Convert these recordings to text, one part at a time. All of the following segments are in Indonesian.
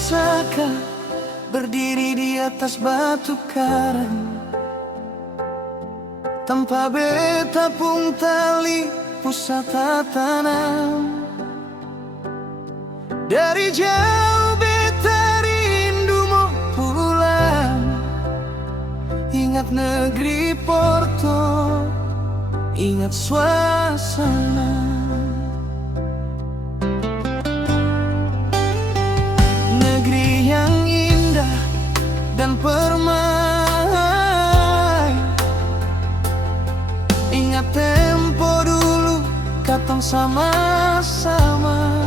pusaka berdiri di atas batu karang, tanpa beta pun tali pusaka tanam. Dari jauh beta rindu mau pulang, ingat negeri Porto, ingat suasana. Negeri yang indah dan permai, ingat tempo dulu katong sama-sama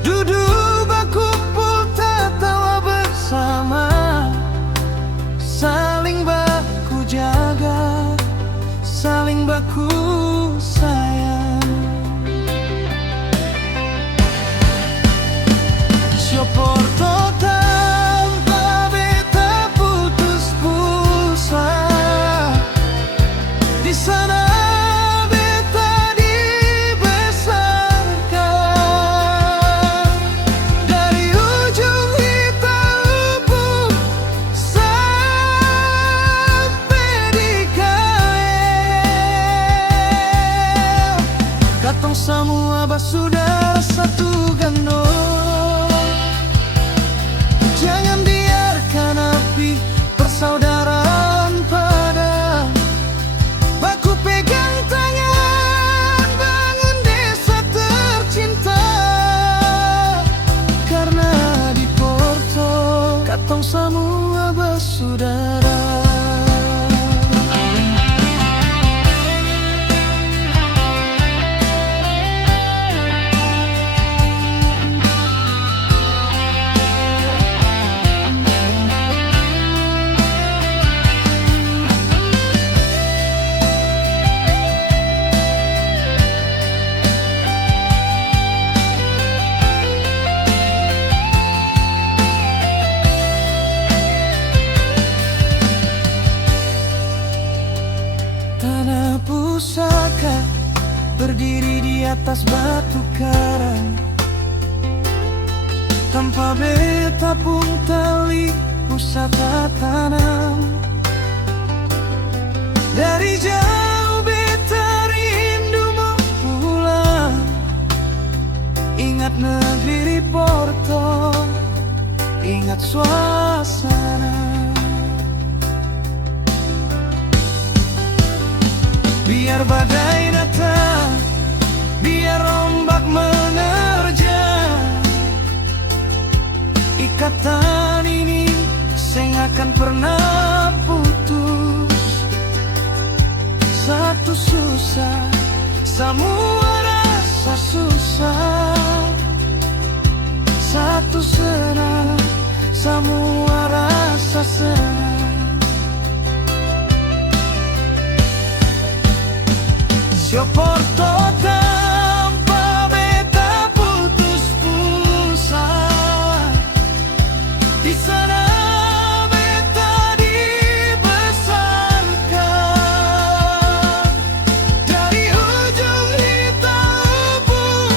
duduk berkumpul tertawa bersama, saling baku jaga, saling baku sayang. Porto tanpa beta putus puasa, di sana beta dibesarkan. Dari ujung Itaupun sampai di KL, katong semua bersaudara satu gandong. Jangan biarkan api persaudaraan padam, baku pegang tangan, bangun desa tercinta. Karena di Porto katong semua bersaudara. Tanah pusaka berdiri di atas batu karang, tanpa beta pun tali pusaka tanam. Dari jauh beta rindu mau pulang, ingat negeri Porto, ingat suasana. Biar badai datang, biar ombak menerjang, ikatan ini seng akan pernah putus. Satu susah, semua rasa susah. Satu senang, semua rasa senang. Porto tanpa beta putus puasa, di sana beta dibesarkan. Dari ujung Itaupun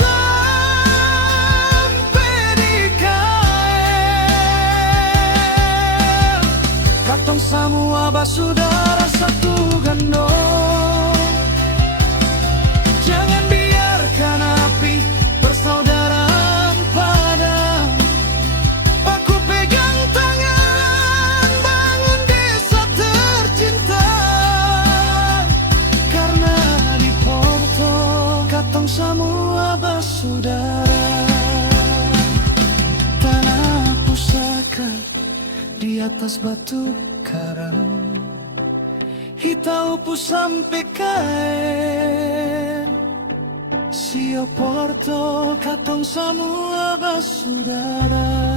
sampai di KL, katong semua bersaudara satu gandong. Jangan biarkan api persaudaraan padam, baku pegang tangan, bangun desa tercinta. Karena di Porto katong semua bersaudara. Tanah pusaka di atas batu karang, Itaupun sampai KL, Sio Porto katong semua bersaudara.